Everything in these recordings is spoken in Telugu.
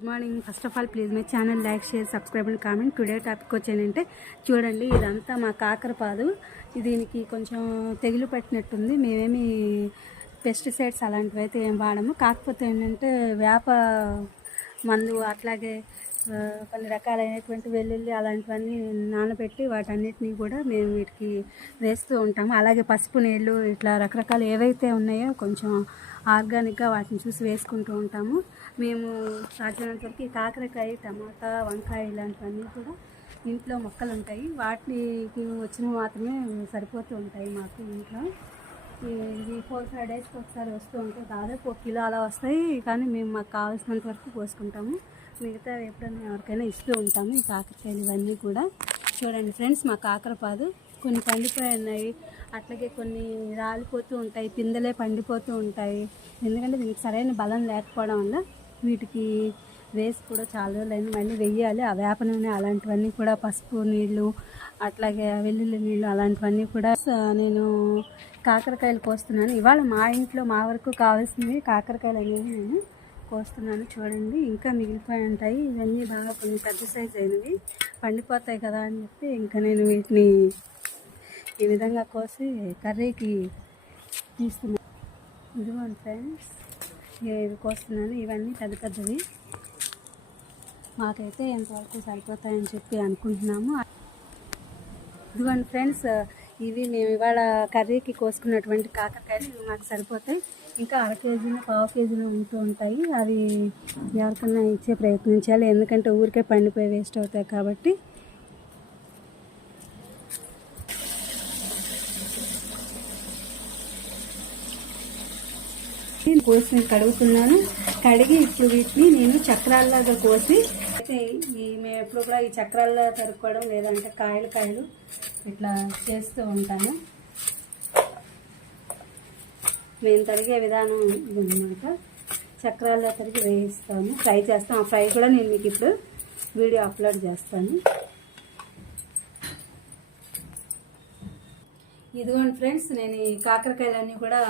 Good morning. First of all please my channel like share subscribe and comment. Today topic వచ్చేనంటే చూడండి, ఇదంతా మా కాకరపాదు. దీనికి కొంచెం తెగులు పట్టినట్టుంది. మేమేమి పెస్టిసైడ్స్ అలాంటివి అయితే ఏం వాడము. కాకపోతే ఏంటంటే వేప మందు అట్లాగే కొన్ని రకాలైనటువంటి వెల్లుల్లి అలాంటివన్నీ నానబెట్టి వాటన్నిటిని కూడా మేము వీటికి వేస్తూ ఉంటాము. అలాగే పసుపు నీళ్ళు ఇట్లా రకరకాలు ఏవైతే ఉన్నాయో కొంచెం ఆర్గానిక్గా వాటిని చూసి వేసుకుంటూ ఉంటాము. మేము సాధ్యమైనంత వరకు కాకరకాయ, టమాటా, వంకాయ ఇలాంటివన్నీ కూడా ఇంట్లో మొక్కలు ఉంటాయి. వాటికి వచ్చినవి మాత్రమే సరిపోతూ ఉంటాయి మాకు ఇంట్లో. ఇది 4-5 డేస్కి ఒకసారి వస్తూ ఉంటాయి. దాదాపు 1 కిలో అలా వస్తాయి. కానీ మేము మాకు కావాల్సినంత వరకు పోసుకుంటాము. మిగతా ఎప్పుడైనా ఎవరికైనా ఇస్తూ ఉంటాము. ఈ కాకరకాయలు ఇవన్నీ కూడా చూడండి ఫ్రెండ్స్, మా కాకరపాదు కొన్ని పండిపోయి ఉన్నాయి, అట్లాగే కొన్ని రాలిపోతూ ఉంటాయి, పిందెలే పండిపోతూ ఉంటాయి. ఎందుకంటే దీనికి సరైన బలం లేకపోవడం వల్ల వీటికి వేసి కూడా చాలా రోజులైంది, మళ్ళీ వెయ్యాలి. ఆ వేప నూనె అలాంటివన్నీ కూడా, పసుపు నీళ్ళు అట్లాగే వెల్లుల్లి నీళ్ళు అలాంటివన్నీ కూడా నేను కాకరకాయలు కోస్తున్నాను. ఇవాళ మా ఇంట్లో మా వరకు కావాల్సినవి కాకరకాయలు అనేవి నేను కోస్తున్నాను. చూడండి, ఇంకా మిగిలిపోయి ఉంటాయి. ఇవన్నీ బాగా కొన్ని పెద్ద సైజ్ అయినవి, పండిపోతాయి కదా అని చెప్పి ఇంకా నేను వీటిని ఈ విధంగా కోసి కర్రీకి తీస్తున్నాను. ఇదిగోండి ఫ్రెండ్స్, ఇవి కోస్తున్నాను. ఇవన్నీ పెద్ద పెద్దవి, మాకైతే ఎంతవరకు సరిపోతాయని చెప్పి అనుకుంటున్నాము. ఇదిగోండి ఫ్రెండ్స్, ఇవి మేము ఇవాళ కర్రీకి కోసుకున్నటువంటి కాకరకాయలు. ఇవి మాకు సరిపోతాయి. ఇంకా 1/2 కేజీలు 1/4 కేజీలు ఉంటూ ఉంటాయి. అవి ఎవరికన్నా ఇచ్చే ప్రయత్నం చేయాలి, ఎందుకంటే ఊరికే పండిపోయి వేస్ట్ అవుతాయి కాబట్టి. కోసి కడుగుతున్నాను. కడిగి ఇప్పుడు వీటిని నేను చక్రాల్లాగా కోసి అయితే మేము ఎప్పుడు కూడా ఈ చక్రాల్లో తరుక్కోవడం లేదంటే కాయలు ఇట్లా చేస్తూ ఉంటాను. మేము తరిగే విధానం ఇదన్నమాట. చక్రాల్లో తరిగి వేయిస్తాము, ఫ్రై చేస్తాం. ఆ ఫ్రై కూడా నేను మీకు ఇప్పుడు వీడియో అప్లోడ్ చేస్తాను. ఇదిగోండి ఫ్రెండ్స్, నేను ఈ కాకరకాయలన్నీ కూడా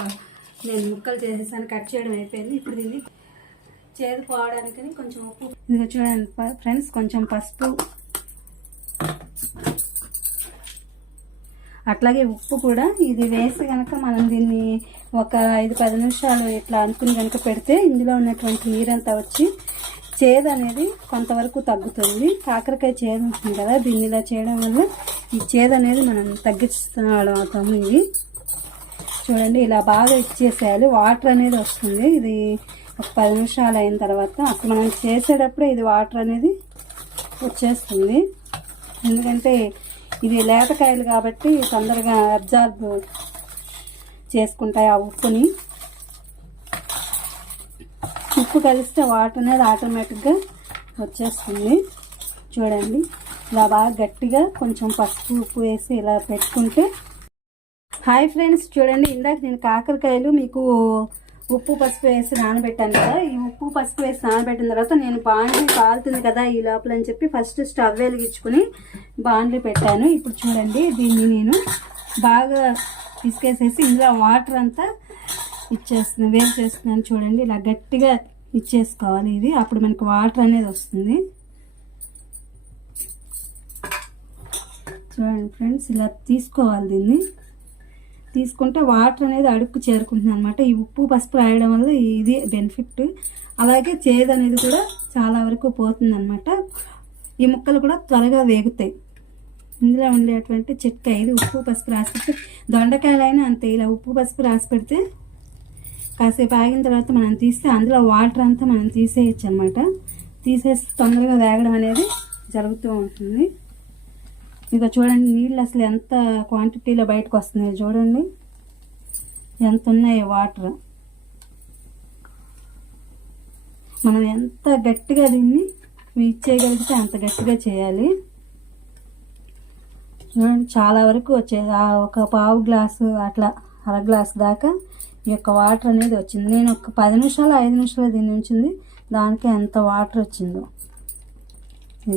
నేను ముక్కలు చేసేసాను, కట్ చేయడం అయిపోయింది. ఇప్పుడు దీన్ని చేదు పోవడానికని కొంచెం ఉప్పు, ఇదిగో చూడండి ఫ్రెండ్స్, కొంచెం పసుపు అట్లాగే ఉప్పు కూడా ఇది వేసి కనుక మనం దీన్ని ఒక 5-10 నిమిషాలు ఇట్లా అనుకుని కనుక పెడితే ఇందులో ఉన్నటువంటి నీరంతా వచ్చి చేదు అనేది కొంతవరకు తగ్గుతుంది. కాకరకాయ చేదు ఉంటుంది కదా, దీన్ని ఇలా చేయడం వల్ల ఈ చేదు అనేది మనం తగ్గించుతున్న అవుతాము. ఇది చూడండి, ఇలా బాగా ఇచ్చేసేయాలి. వాటర్ అనేది వస్తుంది. ఇది ఒక 10 నిమిషాలు అయిన తర్వాత అప్పుడు మనం చేసేటప్పుడే ఇది వాటర్ అనేది వచ్చేస్తుంది. ఎందుకంటే ఇవి లేతకాయలు కాబట్టి తొందరగా అబ్జార్బ్ చేసుకుంటాయి ఆ ఉప్పుని. ఉప్పు కలిస్తే వాటర్ అనేది ఆటోమేటిక్గా వచ్చేస్తుంది. చూడండి, ఇలా బాగా గట్టిగా కొంచెం పసుపు ఉప్పు వేసి ఇలా పెట్టుకుంటే. హాయ్ ఫ్రెండ్స్, చూడండి, ఇందాక నేను కాకరకాయలు మీకు ఉప్పు పసుపు వేసి నానబెట్టాను కదా. ఈ ఉప్పు పసుపు వేసి నానబెట్టిన తర్వాత నేను బాండ్లీ కాలుతుంది కదా ఈ లోపల అని చెప్పి ఫస్ట్ స్టవ్ వెలిగించుకుని బాండ్లీ పెట్టాను. ఇప్పుడు చూడండి, దీన్ని నేను బాగా పిసికేసేసి ఇందులో వాటర్ అంతా ఇచ్చేస్తున్నాను, వేడి చేస్తున్నాను. చూడండి, ఇలా గట్టిగా ఇచ్చేసుకోవాలి ఇది, అప్పుడు మనకి వాటర్ అనేది వస్తుంది. చూడండి ఫ్రెండ్స్, ఇలా తీసుకోవాలి. దీన్ని తీసుకుంటే వాటర్ అనేది అడుక్కు చేరుకుంటుంది అనమాట. ఈ ఉప్పు పసుపు రాయడం వల్ల ఇది బెనిఫిట్. అలాగే చేదు అనేది కూడా చాలా వరకు పోతుంది అనమాట. ఈ ముక్కలు కూడా త్వరగా వేగుతాయి. ఇందులో ఉండేటువంటి చిట్కా ఇది. ఉప్పు పసుపు రాసి పెడితే, దొండకాయలైనా అంతే, ఇలా ఉప్పు పసుపు రాసి పెడితే కాసేపు ఆగిన తర్వాత మనం తీస్తే అందులో వాటర్ అంతా మనం తీసేయచ్చు అనమాట. తీసేసి తొందరగా వేగడం అనేది జరుగుతూ ఉంటుంది. ఇక చూడండి, నీళ్ళు అసలు ఎంత క్వాంటిటీలో బయటకు వస్తున్నాయి. చూడండి ఎంత ఉన్నాయి వాటర్. మనం ఎంత గట్టిగా దీన్ని ఇచ్చేయగలిగితే అంత గట్టిగా చేయాలి. చూడండి, చాలా వరకు వచ్చేది. ఒక 1/4 గ్లాసు అట్లా 1/2 గ్లాసు దాకా ఈ యొక్క వాటర్ అనేది వచ్చింది. నేను ఒక 10 నిమిషాలు 5 నిమిషాలు దీన్ని ఉంచింది, దానికి ఎంత వాటర్ వచ్చిందో.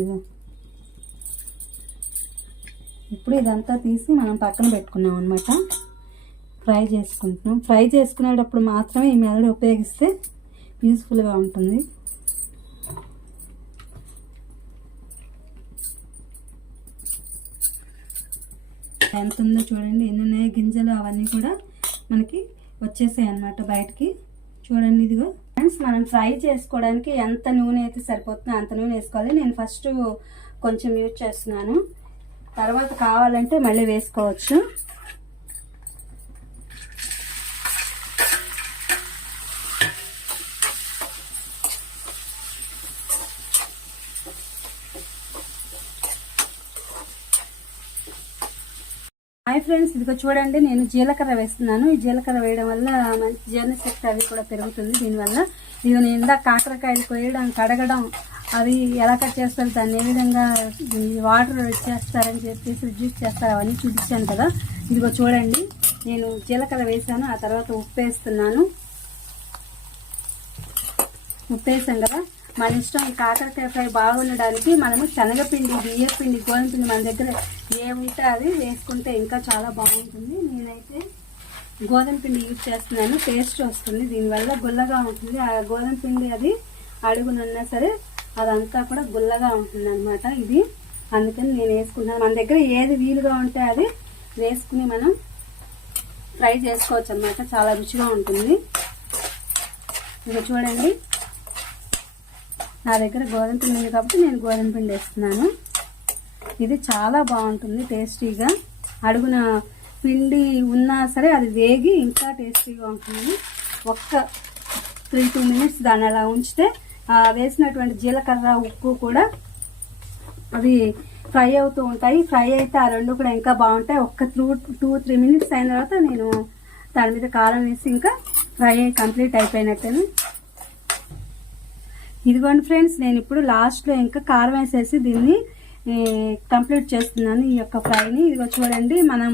ఇది ఇప్పుడు ఇదంతా తీసి మనం పక్కన పెట్టుకున్నాం అనమాట. ఫ్రై చేసుకుంటున్నాం. ఫ్రై చేసుకునేటప్పుడు మాత్రమే ఈ మెదడు ఉపయోగిస్తే యూస్ఫుల్గా ఉంటుంది. ఎంత ఉందో చూడండి, ఎన్ని ఉన్నాయి గింజలు అవన్నీ కూడా మనకి వచ్చేసాయి అన్నమాట బయటికి. చూడండి ఇదిగో ఫ్రెండ్స్, మనం ఫ్రై చేసుకోవడానికి ఎంత నూనె అయితే సరిపోతుందో అంత నూనె వేసుకోవాలి. నేను ఫస్ట్ కొంచెం యూజ్ చేస్తున్నాను, తర్వాత కావాలంటే మళ్ళీ వేసుకోవచ్చు. హాయ్ ఫ్రెండ్స్, ఇదిగో చూడండి నేను జీలకర్ర వేస్తున్నాను. ఈ జీలకర్ర వేయడం వల్ల మంచి జీర్ణశక్తి అవి కూడా పెరుగుతుంది. దీనివల్ల ఇదిగో నేను ఇందాక కాకరకాయలు కోయడం, కడగడం, అవి ఎలా కట్ చేస్తారు, దాన్ని ఏ విధంగా వాటర్ చేస్తారని చెప్పేసి జ్యూస్ చేస్తారు అవన్నీ చూపించాను కదా. ఇదిగో చూడండి నేను జీలకర్ర వేసాను, ఆ తర్వాత ఉప్పు వేస్తున్నాను. ఉప్పు వేసాం కదా, మన ఇష్టం. ఈ కాకరకాయ ఫ్రై బాగుండడానికి మనము శనగపిండి, బియ్యపిండి, గోధుమ పిండి మన దగ్గర ఏముంటే అది వేసుకుంటే ఇంకా చాలా బాగుంటుంది. నేనైతే గోధుమ పిండి యూజ్ చేస్తున్నాను, టేస్ట్ వస్తుంది. దీనివల్ల గుల్లగా ఉంటుంది. ఆ గోధుమ పిండి అది అడుగునున్నా సరే అదంతా కూడా గుల్లగా ఉంటుంది అనమాట ఇది. అందుకని నేను వేసుకుంటాను. మన దగ్గర ఏది వీలుగా ఉంటే అది వేసుకుని మనం ఫ్రై చేసుకోవచ్చు అన్నమాట. చాలా రుచిగా ఉంటుంది. ఇక చూడండి నా దగ్గర గోధుమ పిండి ఉంది కాబట్టి నేను గోధుమ పిండి వేస్తున్నాను. ఇది చాలా బాగుంటుంది టేస్టీగా. అడుగున పిండి ఉన్నా సరే అది వేగి ఇంకా టేస్టీగా ఉంటుంది. ఒక్క 3-2 మినిట్స్ దాన్ని అలా ఉంచితే వేసినటువంటి జీలకర్ర, ఉప్పు కూడా అవి ఫ్రై అవుతూ ఉంటాయి. ఫ్రై అయితే ఆ రెండు కూడా ఇంకా బాగుంటాయి. ఒక్క 2-3 మినిట్స్ అయిన తర్వాత నేను దాని మీద కారం వేసి ఇంకా ఫ్రై కంప్లీట్ అయిపోయినట్టేను. ఇదిగోండి ఫ్రెండ్స్, నేను ఇప్పుడు లాస్ట్లో ఇంకా కారం వేసేసి దీన్ని కంప్లీట్ చేస్తున్నాను ఈ యొక్క ఫ్రైని. ఇదిగో చూడండి మనం